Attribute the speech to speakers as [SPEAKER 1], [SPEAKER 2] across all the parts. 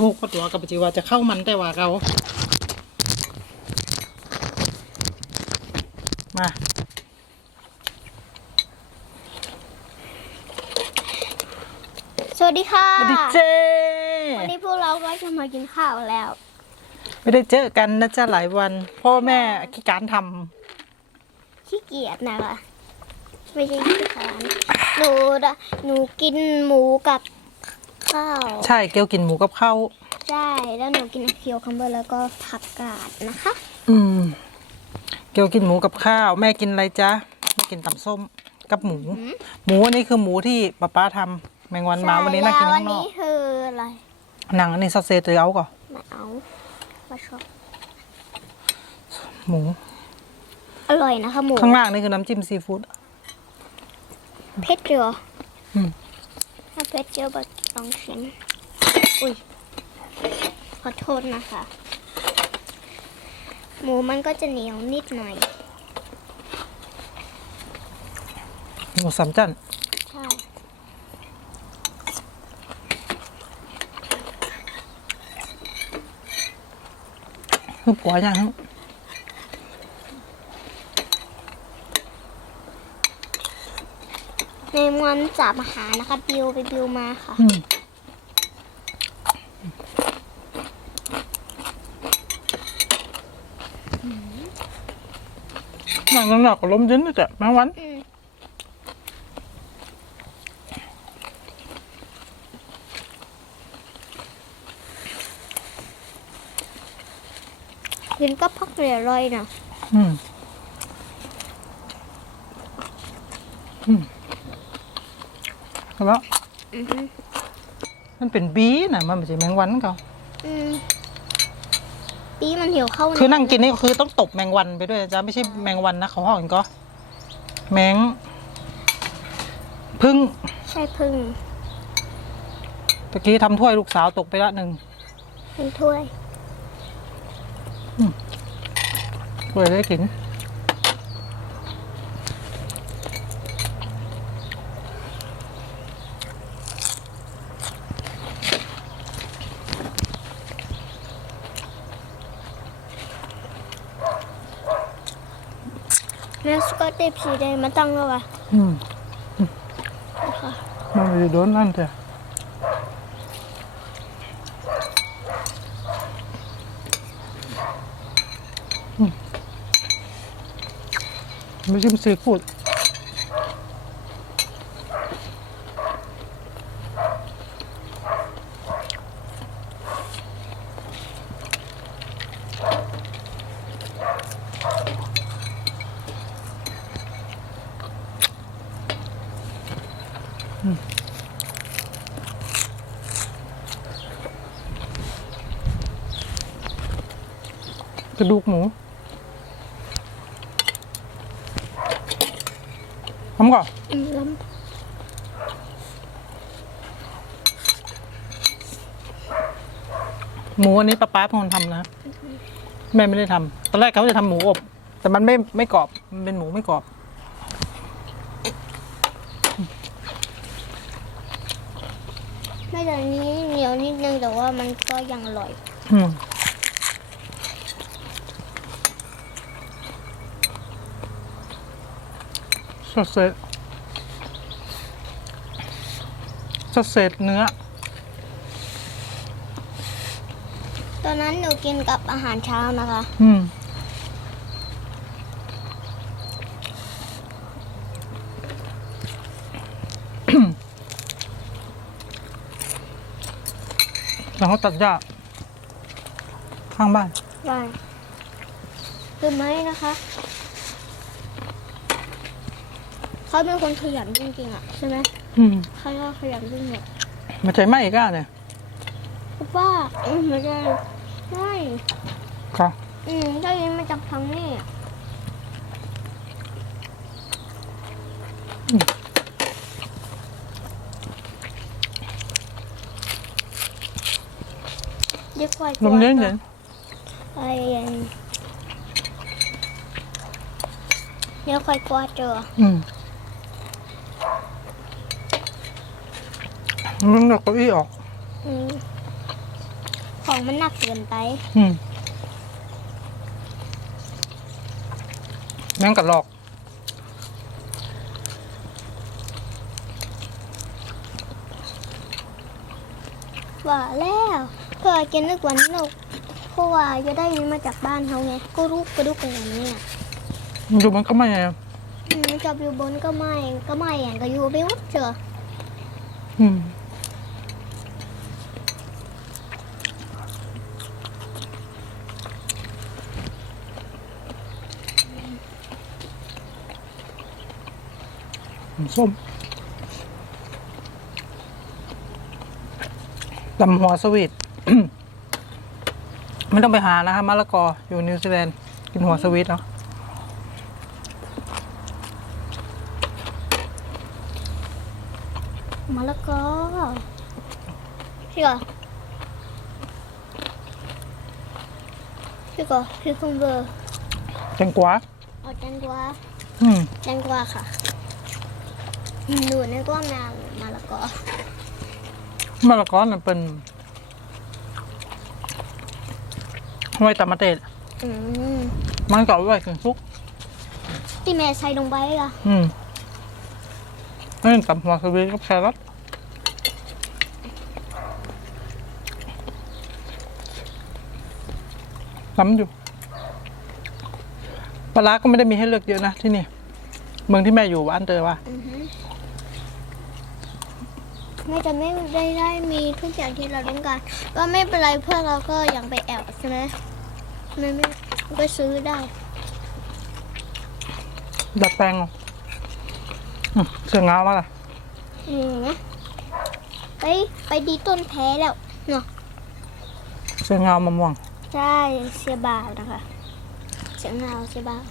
[SPEAKER 1] ลูกก็ตัวกับจิว่าจะเข้ามันแต่ว่าเรามา
[SPEAKER 2] สวัสดีค่ะ
[SPEAKER 1] สวัสดีเจ
[SPEAKER 2] วันนี้พวกเราก็จะมากินข้าวแล้ว
[SPEAKER 1] ไม่ได้เจอกันนะจ๊ะหลายวัน พ่อแม่ขี้การท
[SPEAKER 2] ขี้เกียจนะคะไม่ใช่ขี้ขานหนูน่ะหนูกินหมูกับ ข้าวำ
[SPEAKER 1] ใช่เกี๊ยวกินหมูกับข้าว
[SPEAKER 2] ใช่แล้วหนูกินเคียวคัมเบอร์แล้วก็ผักกาดนะคะ
[SPEAKER 1] อืม เกี๊ยวกินหมูกับข้าว แม่กินอะไรจ๊ะแม่กินตำส้มกับหมูหมูอันนี้คือหมูที่ป้าป้าทำแมงวันมาวันนี้น่ากิน
[SPEAKER 2] ใช่แล้ววั
[SPEAKER 1] ข้างนอก
[SPEAKER 2] นี้คืออะไร
[SPEAKER 1] หนังอันนี้ซอสเซตเอาก่อน
[SPEAKER 2] ไม่เอาไม่ชอบ
[SPEAKER 1] หมู
[SPEAKER 2] อร่อยนะคะหมู
[SPEAKER 1] ข้างล่างนี่คือน้ำจิ้มซีฟู้ด
[SPEAKER 2] เผ็ดเจียว
[SPEAKER 1] อืม
[SPEAKER 2] ถ้า เผ็ดเจียวแบบสองชิ้น อุ้ย ขอโทษนะคะ หมูมันก็จะเหนียวนิดหน่อย
[SPEAKER 1] หมูสามจัน
[SPEAKER 2] ใช่
[SPEAKER 1] คือปัวอย่างนั้น
[SPEAKER 2] ในวันจับอาหารนะคะ บิวไปบิวมาค่ะ
[SPEAKER 1] อืมหนังหนักๆก็ล้มจิ้นนี่แต่แมงวัน
[SPEAKER 2] อืมกินก็พักเหลือร่อยนะ
[SPEAKER 1] อืม อืม แล้ว
[SPEAKER 2] อือฮึ
[SPEAKER 1] มันเป็นบีนะมันไม่ใช่แมงวันเขา
[SPEAKER 2] อืมปีมันเหี่ยวเข้า
[SPEAKER 1] คือนั่งกินนี่ก็คือต้องตบแมงวันไปด้วยนะจ๊ะไม่ใช่แมงวันนะเขาห่อกันก็ แมงพึ่ง
[SPEAKER 2] ใช่พึ่ง
[SPEAKER 1] ตะกี้ทำถ้วยลูกสาวตกไปละหนึ่ง
[SPEAKER 2] เป็นถ้วย
[SPEAKER 1] ถ้วยได้กิน
[SPEAKER 2] แล้วสกอตเทปสีแดงมาตั้งแล้ววะ
[SPEAKER 1] อืม
[SPEAKER 2] นะคะ
[SPEAKER 1] มันไม่ได้โดนนั่นจ้ะอืมไม่ใช่ซีฟู้ด กระดูกหมูทำก่อน
[SPEAKER 2] อืมแล้ว
[SPEAKER 1] หมูอันนี้ป้าป้าเป็นคนทำนะแม่ไม่ได้ทำตอนแรกเขาจะทำหมูอบ แต่มันไม่ไม่กรอบมันเป็นหมูไม่กรอบ
[SPEAKER 2] ไม่แต่อันนี้เหนียวนิดนึงแต่ว่ามันก็ยังอร่อย
[SPEAKER 1] อืมสดเสร็จสดเสร็จเนื้อ
[SPEAKER 2] ตอนนั้นหนูกินกับอาหารเช้านะคะ
[SPEAKER 1] อืม แล้วเขาตัดหญ้าข้างบ้าน
[SPEAKER 2] ได้คือไหมนะคะ เขาเป็นคนขยันจริงๆอะ ใช่ไหม
[SPEAKER 1] อืม
[SPEAKER 2] เขาก็ขยันจริงแบบ
[SPEAKER 1] มันใช่ไหมอีกอะเนี่ย
[SPEAKER 2] ป้าอืมไม่ได้ใช่
[SPEAKER 1] ค่ะ
[SPEAKER 2] อืมได้ยินมาจากทางนี้อะ เดี๋ยวควาย
[SPEAKER 1] ลมเย็นเย็น
[SPEAKER 2] ไอ้เย็นเดี๋ยวควายกลัวเจอ
[SPEAKER 1] อืมมันยกเก้าอี้ออก
[SPEAKER 2] อืมของมันหนักเกินไป
[SPEAKER 1] อืมแม่งกัดหลอก
[SPEAKER 2] ว่าแล้ว เพื่อกินนึกวันนกเพราะว่าจะได้ยินมาจากบ้านเขาไงก็รูกกระดุกกันอย่างเนี้ย
[SPEAKER 1] มันอยู่มันก็ไม่ไง
[SPEAKER 2] อืมจับอยู่บนก็ไม่ก็ไม่อย่างก็อยู่ไม่วัดเจอ
[SPEAKER 1] อืมน้ำส้มตำหัวสวีท ไม่ต้องไปหานะคะมะละกออยู่นิวซีแลนด์กินหัวสวีทเนาะ
[SPEAKER 2] มะละกอพี่ก่อพี่ก่อพี่คงเบอร์
[SPEAKER 1] แตงกวา
[SPEAKER 2] เอาแตงกวา
[SPEAKER 1] อืม
[SPEAKER 2] แตงกวาค่ะดูในกล้องนางมะละกอ
[SPEAKER 1] มะละกอนั่นเป็น ไว้ตำมะเตด
[SPEAKER 2] อืม
[SPEAKER 1] มันก็เอาไว้ถึงซุก
[SPEAKER 2] ที่แม่ใส่ลงไปอะ
[SPEAKER 1] อืมนี่ตำหัวสวีทกับแครอทตำอยู่ปลาร้าก็ไม่ได้มีให้เลือกเยอะนะที่นี่ เมืองที่แม่อยู่บ้านเตอว่า
[SPEAKER 2] อือฮึแม่จะไม่ได้ได้มีทุกอย่างที่เราต้องการ ก็ไม่เป็นไรเพื่อเราก็ยังไปแอบใช่ไหม ไม่ไม่ก็ซื้อได้
[SPEAKER 1] ดัดแปลงเอาอืมเสืองาวมาล่ะ
[SPEAKER 2] อืมไปไปดีต้นแพ้แล้วเนาะ
[SPEAKER 1] เสืองาวมะม่วง
[SPEAKER 2] ใช่เสียบ่าวนะคะ เสียงเงาเสียบ่าว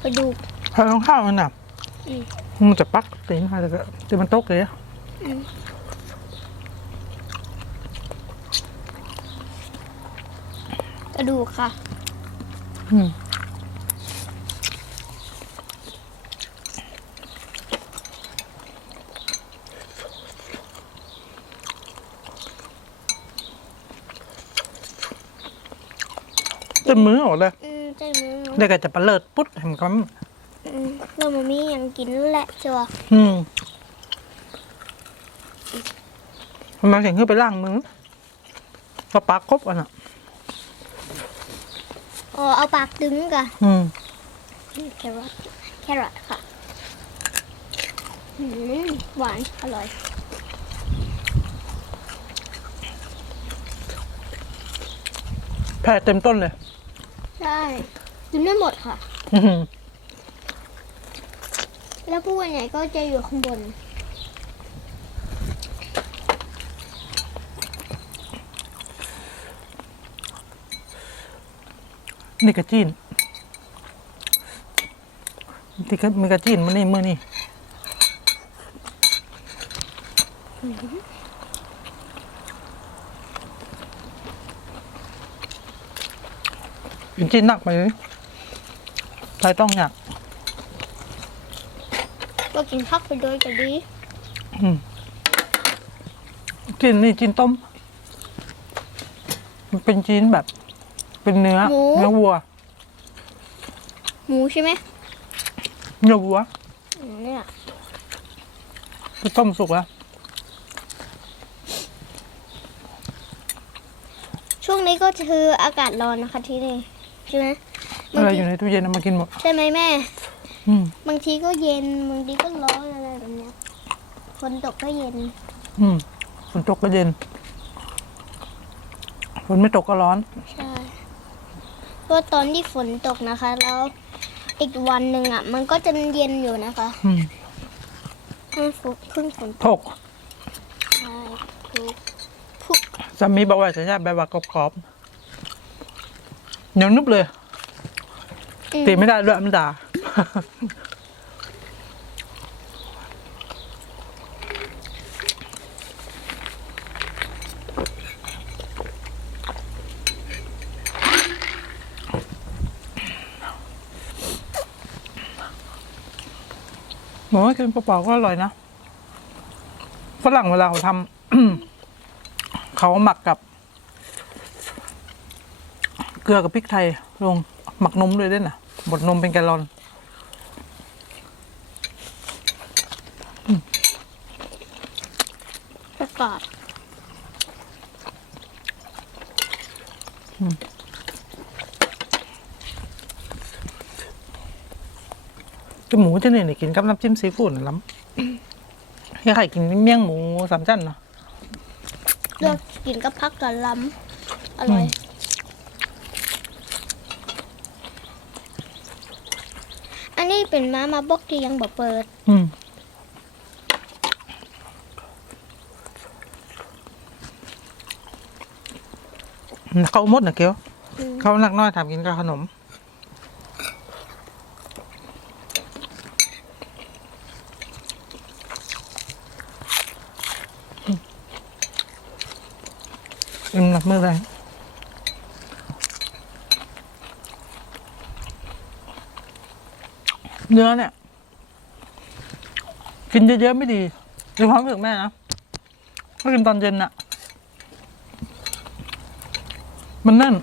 [SPEAKER 2] ไปดู
[SPEAKER 1] พาลองข้าวมันน่ะ
[SPEAKER 2] อื ม
[SPEAKER 1] มันจะปักตีนมาแต่ก็ตีมันตกเลยอะ
[SPEAKER 2] อืมกระดูกค่ะ
[SPEAKER 1] อืมเต็มมือออกเลย
[SPEAKER 2] อืมใจมือ
[SPEAKER 1] เด็กก็จะปลาเลิดปุ๊ดเห็นกัน
[SPEAKER 2] อืมเรามามีอย่างกินแหละจ้ะ
[SPEAKER 1] อืมมันมาถึงขึ้นไปล่างมือก็ปากครบอะน่ะ
[SPEAKER 2] อ๋อเอาปากดึงกะ
[SPEAKER 1] อืม
[SPEAKER 2] แครอทแครอทค่ะอืมหวาน อร่อย
[SPEAKER 1] แผ่เต็มต้นเลย
[SPEAKER 2] ใช่กินไม่หมดค่ะ
[SPEAKER 1] อื้อหือ
[SPEAKER 2] แล้วผู้ใหญ่ก็จะอยู่ข้างบน
[SPEAKER 1] นี่กระจีนที่ก็มีกระจีนมันนี่มือนี่เป็นจีนหนักไปเลยใครต้องอยาก
[SPEAKER 2] ก็กินพักไปด้วยจะดี
[SPEAKER 1] จีนนี่จีนต้ม มันเป็นจีนแบบ เป็นเนื้อเนื้อวัว
[SPEAKER 2] หมูใช่ไหม
[SPEAKER 1] เนื้อวัว
[SPEAKER 2] อืมเนี่ย
[SPEAKER 1] คือต้มสุกแล้ว
[SPEAKER 2] ช่วงนี้ก็คืออากาศร้อนนะคะที่นี่ใช่ไหมบา
[SPEAKER 1] อะ
[SPEAKER 2] ง
[SPEAKER 1] ไร
[SPEAKER 2] ที
[SPEAKER 1] อยู่ในตู้เย็นเอามากินหมด
[SPEAKER 2] ใช่ไหมแม่
[SPEAKER 1] อืม
[SPEAKER 2] บางทีก็เย็น บางทีก็ร้อนอะไรแบบเนี้ยฝนตกก็เย็น
[SPEAKER 1] อืมฝนตกก็เย็นฝนไม่ตกก็ร้อน
[SPEAKER 2] ใช่ก็ตอนที่ฝนตกนะคะ แล้วอีกวันหนึ่งอะ มันก็จะเย็นอยู่นะคะ
[SPEAKER 1] อืม
[SPEAKER 2] เพิ่งฝนเพิ่งฝนต
[SPEAKER 1] ถ
[SPEAKER 2] ก
[SPEAKER 1] ก
[SPEAKER 2] ใช่ถูกพุก
[SPEAKER 1] สามีบอกว่าจะยาแบบว่ากรอบๆเหนียวนุบเลย
[SPEAKER 2] อืม
[SPEAKER 1] ตีไม่ได้ด้วยมันด่า หมูเค็มเปล่าๆก็อร่อยนะฝรั่งเวลาเขาทำเขาหมักกับ เกลือกับพริกไทยลงหมักนมด้วยด้วยนะบดนมเป็นแกลลอน cái หมู cho nên để กินกับน้ำจิ้มซีฟู้ดน่ะล้ำให้ใครกินเมี่ยงหมูสามชั้นเนาะ
[SPEAKER 2] เลือกกินกับพักกับล้ำอร่อยอันนี้เป็นม้ามาบอกที่ยังบ่เปิด
[SPEAKER 1] อืมเขาหมดนะเกียว
[SPEAKER 2] อืม
[SPEAKER 1] เขาหนักน้อยทำกินกับขนม อืมหนักมือเลยเนื้อเนี่ย กินเยอะๆไม่ดีในความรู้สึกแม่นะถ้ากินตอนเย็นอะมันแน่น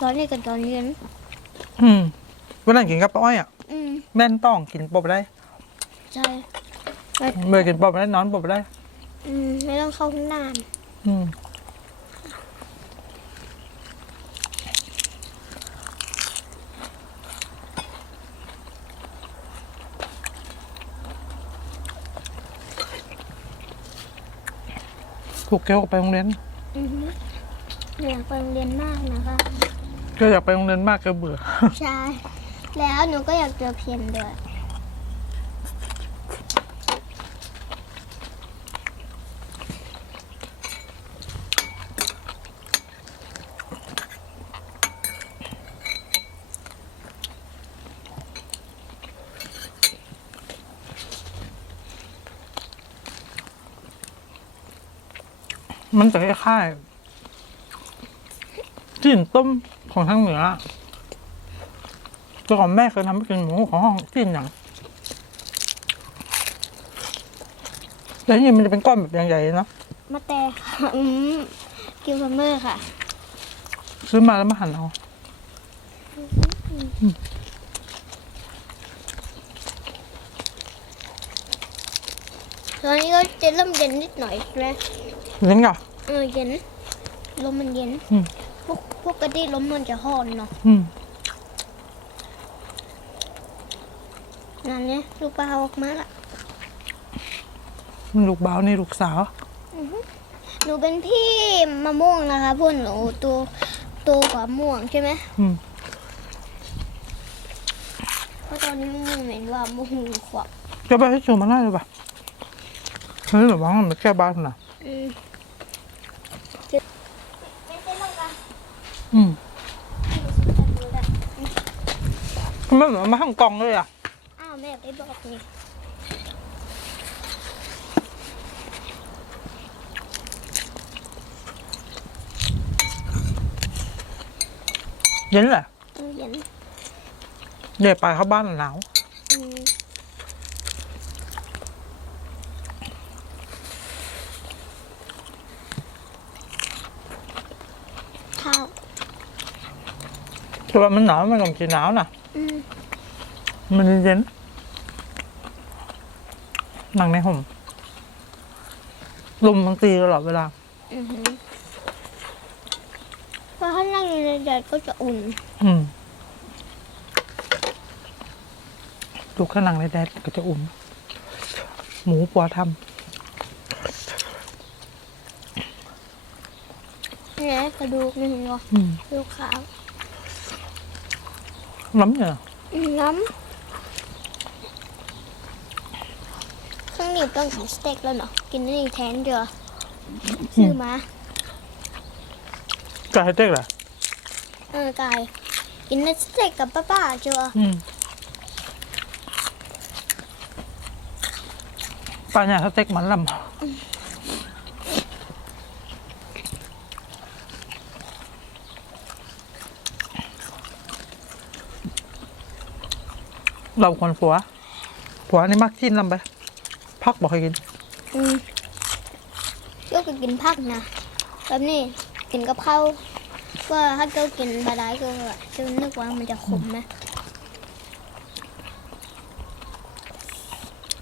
[SPEAKER 2] ตอนนี้กับตอนเรียน
[SPEAKER 1] อืมเวลากินกับป้าอ้อยอะ
[SPEAKER 2] อืม
[SPEAKER 1] แน่นต้องกินปบได้
[SPEAKER 2] ใช่ ไม่
[SPEAKER 1] เมื่อกินปบได้นอนปบได้
[SPEAKER 2] อืมไม่ต้องเข้าห้องน้
[SPEAKER 1] อืมถูกเกลก็ไปโรงเรียนำ
[SPEAKER 2] อือฮึอยากไปโรงเรียนมากนะคะ
[SPEAKER 1] เกลอยากไปโรงเรียนมากเกลเบื่อ
[SPEAKER 2] ใช่ แล้วหนูก็อยากเจอเพียนด้วย
[SPEAKER 1] มันจะคล้ายๆจิ้นต้มของทางเหนืออะตัวของแม่เคยทำให้กินหมูของห้องจิ้นอย่างแล้วนี่มันจะเป็นก้อนแบบใหญ่ๆเนาะ
[SPEAKER 2] มาแต่ค่ะอืมกิวซัมเมอร์ค่ะ
[SPEAKER 1] ซื้อมาแล้วมาหั่นเอา
[SPEAKER 2] ตอนนี้ก็จะเริ่มเย็นนิดหน่อยใช่ไหม
[SPEAKER 1] เลี้ยงเหรอ
[SPEAKER 2] เออเย็นลมมันเย็น
[SPEAKER 1] อืม
[SPEAKER 2] พวกพวกกระดิ่ลมมันจะห่อนเนาะ
[SPEAKER 1] อืม
[SPEAKER 2] งานเนี้ยลูกปลาออกมาละ
[SPEAKER 1] มันลูกบ่าวนี่ลูกสาว
[SPEAKER 2] หนูเป็นพี่มะม่วงนะคะพวกหนูตัวโตกว่าม่วงใช่ไหม
[SPEAKER 1] อืม
[SPEAKER 2] เพราะตอนนี้มะม่วงเห็นว่าม่วงขวบ
[SPEAKER 1] จะไปให้ชูมาได้หรือเปล่าเฮ้ยหรือว่ามันแค่บ้านน่ะ
[SPEAKER 2] อืมไม่เป็นไรค่ะ
[SPEAKER 1] อืมมันเหมือนมาทั้งกล่องเลยอะ
[SPEAKER 2] อ้าวแม่ไปบอกนี่
[SPEAKER 1] เย็นแหละ
[SPEAKER 2] ตู้เย็น
[SPEAKER 1] เดี๋ยวไปเข้าบ้านหนาว
[SPEAKER 2] อืมข้าว
[SPEAKER 1] แต่ว่ามันหนาวมันก็ไม่ใช่หนาวนะ
[SPEAKER 2] อืม
[SPEAKER 1] มันเย็นนั่งในห่มลมมันตีตลอดเวลา
[SPEAKER 2] อือหือเพราะถ้านั่งอยู่ในแดดก็จะอุ่น
[SPEAKER 1] อืมลูกข้างหลังในแดดก็จะอุ่น หมูปัวท
[SPEAKER 2] นี่กระดูกนี่เห็นบ่ำ
[SPEAKER 1] อืม
[SPEAKER 2] ลูกขาว
[SPEAKER 1] ล้ำเนี่ย
[SPEAKER 2] อืมน้ำเครื่องนี้ต้องกินสเต็กแล้วเนาะกินนี่แทนเดียวซื้อมา
[SPEAKER 1] กายเจ๊กเหรอ
[SPEAKER 2] เออกายกินในสเต็กกับป้าป้าๆจ้ะ
[SPEAKER 1] อืมป ลาเนี่ยสเต็กมันลำเราคนผัว ผัวนี่มักกินลำไป พักบอกให้กิน
[SPEAKER 2] อืมเกี๊ยวก็กินผักนะแบบนี้กินกับข้าวก็ถ้าเกี๊ยวกินบาดายก็จะนึกว่ามันจะขมไหม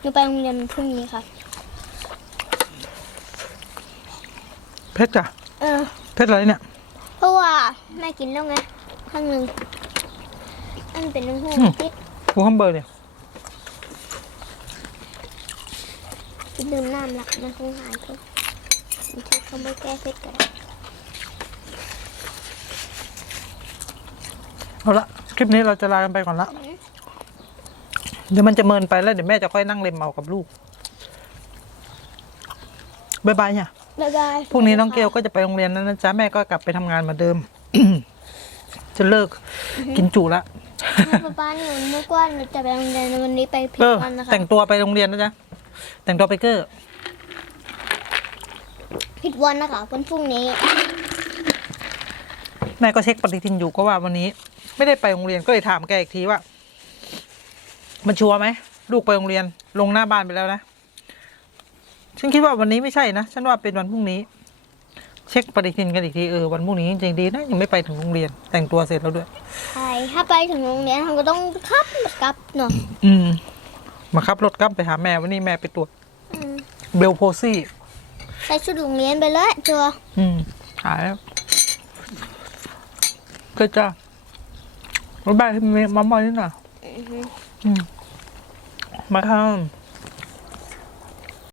[SPEAKER 2] หนูไปโรงเรียนพรุ่งนี้ค่ะ
[SPEAKER 1] เพชรจ้ะ
[SPEAKER 2] เออ
[SPEAKER 1] เพชรอะไรเนี่ย
[SPEAKER 2] เพราะว่าแม่กินแล้วไงข้างหนึ่งอันเป็นน้ำหู
[SPEAKER 1] อืม
[SPEAKER 2] ติด
[SPEAKER 1] ฟูฮัมเบอร์เนี่ย
[SPEAKER 2] ดื่มน้ำละมันคงหายก็มันใช้คำว่าแก้เผ็ดกัน
[SPEAKER 1] เอาละคลิปนี้เราจะลากันไปก่อนละเดี๋ยวมันจะเมินไปแล้วเดี๋ยวแม่จะค่อยนั่งเล็มเอากับลูกบายบายเนี่ย
[SPEAKER 2] บ๊ายบาย
[SPEAKER 1] พรุ่งนี้น้องเกลก็จะไปโรงเรียนแล้วนะจ๊ะแม่ก็กลับไปทำงานเหมาเดิม จะเลิกกินจุละ
[SPEAKER 2] แม่ ป๊าป้าหนูนึกว่าหนูจะไปโรงเรียนวันนี้ไปผิด
[SPEAKER 1] เออ
[SPEAKER 2] วันนะคะ
[SPEAKER 1] แต่งตัวไปโรงเรียนนะจ๊ะแต่งตัวไปเกอร์
[SPEAKER 2] ผิดวันนะคะวันพรุ่งนี้
[SPEAKER 1] แม่ก็เช็คปฏิทินอยู่ก็ว่าวันนี้ ไม่ได้ไปโรงเรียนก็เลยถามแกอีกทีว่า มันชัวร์ไหมลูกไปโรงเรียนลงหน้าบ้านไปแล้วนะฉันคิดว่าวันนี้ไม่ใช่นะฉันว่าเป็นวันพรุ่งนี้ เช็คปฏิทินกันอีกทีเออวันพรุ่งนี้จริงๆดีนะยังไม่ไปถึงโรงเรียนแต่งตัวเสร็จแล้วด้วย
[SPEAKER 2] ใช่ถ้าไปถึงโรงเรียนเราก็ต้องขับรถกลับเนาะ
[SPEAKER 1] อืม มาขับรถกลับไปหาแม่วันนี้แม่ไปตรวจ
[SPEAKER 2] อืม
[SPEAKER 1] เบลโพซี่
[SPEAKER 2] ใส่ชุดโรงเรียนไปเลยจัว
[SPEAKER 1] อืมหายแล้วก็จ้าบ๊ายบายมาบอยนิดหน่อย
[SPEAKER 2] อือฮึ
[SPEAKER 1] อืมมาครับ